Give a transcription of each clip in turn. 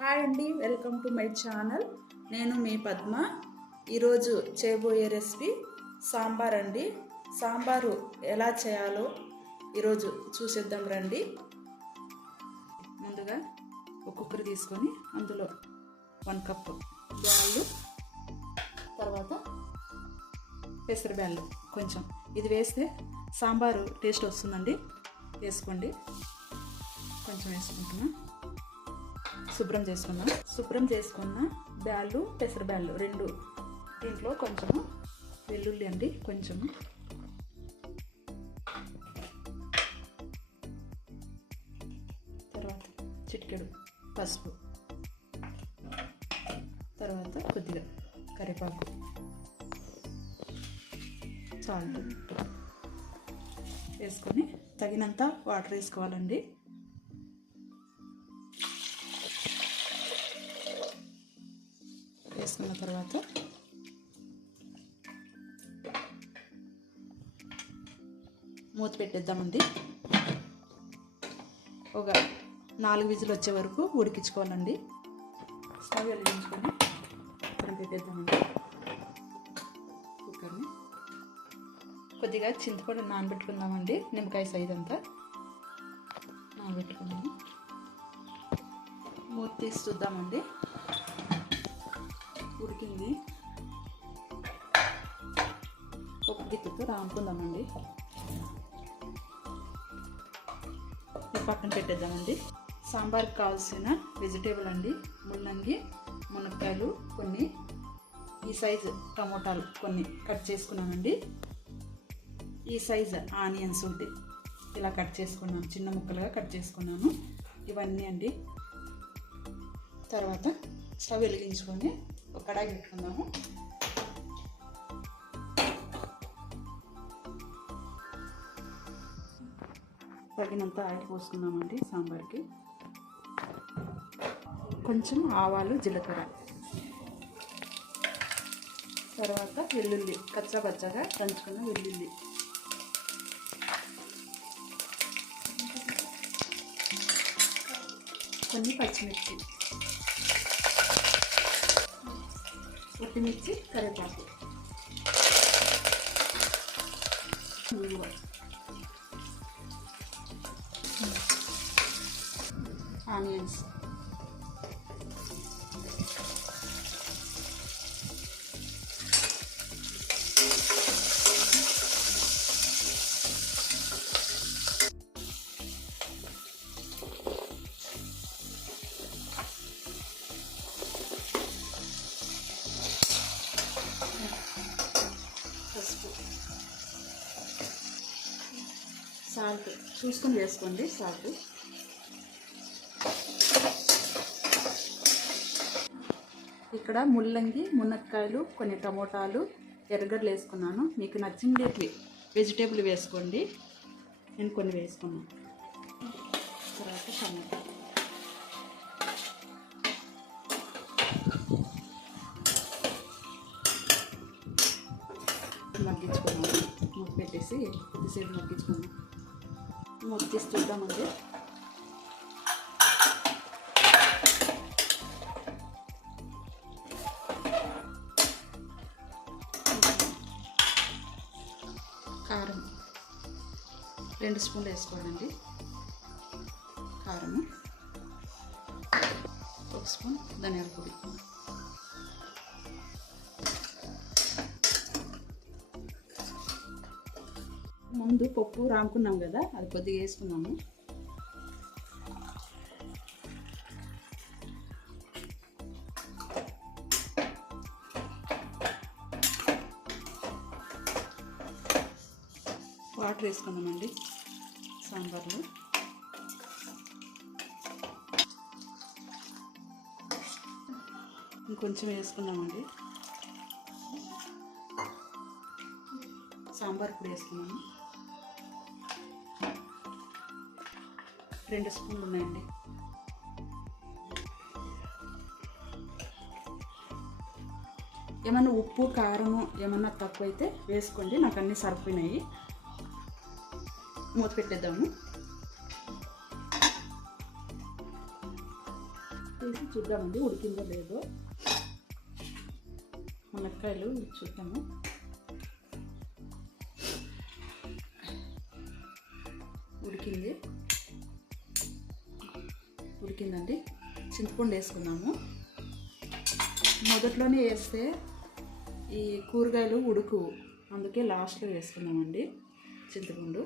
Hi అండి, welcome to my channel. నేను మీ పద్మ. ఈరోజు చేయబోయే రెసిపీ సాంబార్ అండి. సాంబారు ఎలా చేయాలో ఈరోజు చూసేద్దాం రండి. ముందుగా ఒక కుక్కర్ తీసుకొని అందులో 1 కప్పు బ్యాళ్ళు, తర్వాత పెసరబ్యాళ్ళు కొంచెం. ఇది వేస్తే సాంబారు టేస్ట్ వస్తుందండి, వేసుకోండి. కొంచెం వేసుకుంటున్నా. శుభ్రం చేసుకున్న బ్యాళ్ళు, పెసరబ్యాళ్ళు రెండు. దీంట్లో కొంచెము వెల్లుల్లి అండి, కొంచెము తర్వాత చిటికెడు పసుపు, తర్వాత కొద్దిగా కరివేపాకు, సాల్ట్ వేసుకొని తగినంత వాటర్ వేసుకోవాలండి. వేసుకున్న తర్వాత మూత పెట్టేద్దామండి. ఒక 4 విజిల్ వచ్చే వరకు ఉడికించుకోవాలండి. స్టవ్ వెలిగించుకొని కుక్కర్ పెట్టేద్దామండి. కుక్కర్ని కొద్దిగా చింతపండు నానబెట్టుకుందామండి. నిమ్మకాయ సైజ్ అంతా నానబెట్టుకున్నాము. మూత తీసి చూద్దామండి. ఉడికింది. ఒక దిక్కుతో రాముకుందామండి. పక్కన పెట్టేద్దామండి. సాంబార్కి కావాల్సిన వెజిటేబుల్ అండి: ముల్లంగి, మునక్కాయలు కొన్ని, ఈ సైజు టమోటాలు కొన్ని కట్ చేసుకున్నానండి. ఈ సైజు ఆనియన్స్ ఒకటి ఇలా కట్ చేసుకున్నాను, చిన్న ముక్కలుగా కట్ చేసుకున్నాను. ఇవన్నీ అండి. తర్వాత స్టవ్ వెలిగించుకొని ఒక కడాయి పెట్టుకుందాము. తగినంత ఆయిల్ పోసుకుందామండి సాంబార్కి. కొంచెం ఆవాలు, జీలకర్ర, తర్వాత వెల్లుల్లి, కచ్చాపచ్చాగా దంచుకున్న వెల్లుల్లి, కొన్ని పచ్చిమిర్చి, పచ్చిమిర్చి, కరివేపాకు, ఆనియన్స్, పసుపు, సాల్ట్ చూసుకొని వేసుకోండి. సాల్ట్ ఇక్కడ ముల్లంగి, మునక్కాయలు, కొన్ని టమోటాలు, ఎర్రగడ్డలు వేసుకున్నాను. మీకు నచ్చింది వెజిటేబుల్ వేసుకోండి. నేను కొన్ని వేసుకున్నాను. తర్వాత టమాటా, మగ్గించుకున్నాను. మూత పెట్టేసి కొద్దిసేపు మగ్గించుకున్నాను. మూత తీసి చూద్దామండి. కారం 2 స్పూన్లు వేసుకోవాలండి. కారము 1 స్పూన్, ధనియాల పొడి, ముందు పప్పు రాముకున్నాం కదా, అది కొద్దిగా వేసుకున్నాము. వాటర్ వేసుకున్నామండి సాంబార్లో. ఇంకొంచెం వేసుకున్నామండి. సాంబార్ పొడి వేసుకున్నాము. 2 స్పూన్లు ఉన్నాయండి. ఏమన్నా ఉప్పు, కారము ఏమన్నా తక్కువ అయితే వేసుకోండి. నాకు అన్నీ సరిపోయినాయి. మూత పెట్టేద్దాము. తీసి చూద్దామండి ఉడికిందో లేదో. మునక్కాయలు చూద్దాము. ఉడికిందండి. చింతపండు వేసుకున్నాము. మొదట్లోనే వేస్తే ఈ కూరగాయలు ఉడుకు, అందుకే లాస్ట్లో వేసుకున్నామండి చింతపండు.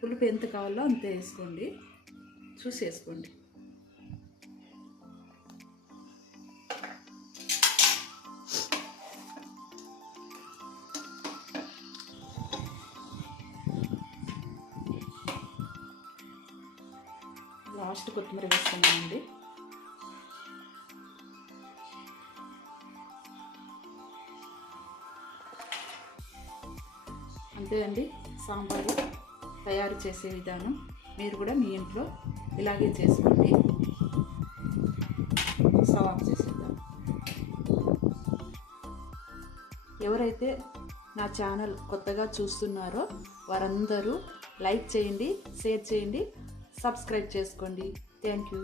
పులుపు ఎంత కావాలో అంత వేసుకోండి, చూసి వేసుకోండి. లాస్ట్ కొత్తిమీర వేసుకున్నామండి. అంతే అండి సాంబారు తయారు చేసే విధానం. మీరు కూడా మీ ఇంట్లో ఇలాగే చేసుకోండి. స్టవ్ ఆఫ్ చేసేద్దాం. ఎవరైతే నా ఛానల్ కొత్తగా చూస్తున్నారో వారందరూ లైక్ చేయండి, షేర్ చేయండి, సబ్స్క్రైబ్ చేసుకోండి. Thank you.